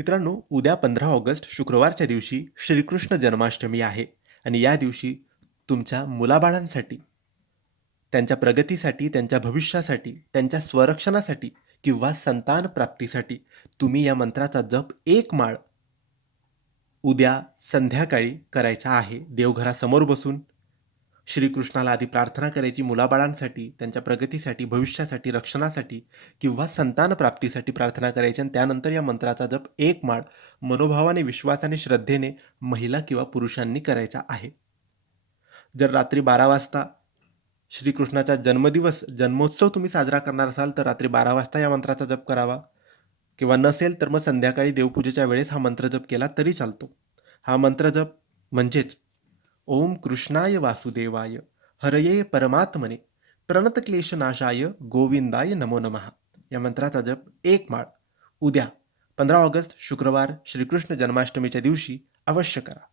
मित्रांनो, उद्या 15 ऑगस्ट शुक्रवारच्या दिवशी श्रीकृष्ण जन्माष्टमी आहे आणि या दिवशी तुमच्या मुलाबाळांसाठी, त्यांच्या प्रगतीसाठी, त्यांच्या भविष्यासाठी, त्यांच्या स्वरक्षणासाठी किंवा संतान प्राप्तीसाठी तुम्ही या मंत्राचा जप एक माळ उद्या संध्याकाळी करायचा आहे. देवघरासमोर बसून श्रीकृष्णाला आधी प्रार्थना करायची मुलाबाळांसाठी, त्यांच्या प्रगतीसाठी, भविष्यासाठी, रक्षणासाठी किंवा संतान प्राप्तीसाठी प्रार्थना करायची आणि त्यानंतर या मंत्राचा जप एक माळ मनोभावाने, विश्वासाने, श्रद्धेने महिला किंवा पुरुषांनी करायचा आहे. जर रात्री 12 वाजता श्रीकृष्णाचा जन्मोत्सव तुम्ही साजरा करणार असाल तर रात्री 12 वाजता या मंत्राचा जप करावा किंवा नसेल तर मग संध्याकाळी देवपूजेच्या वेळेस हा मंत्र जप केला तरी चालतो. हा मंत्र जप म्हणजेच ओम कृष्णाय वासुदेवाय हरये परमात्मने प्रणतक्लेशनाशाय गोविंदाय नमो नमः या मंत्राचा जप एक माळ उद्या 15 ऑगस्ट शुक्रवार श्रीकृष्ण जन्माष्टमीच्या दिवशी अवश्य करा.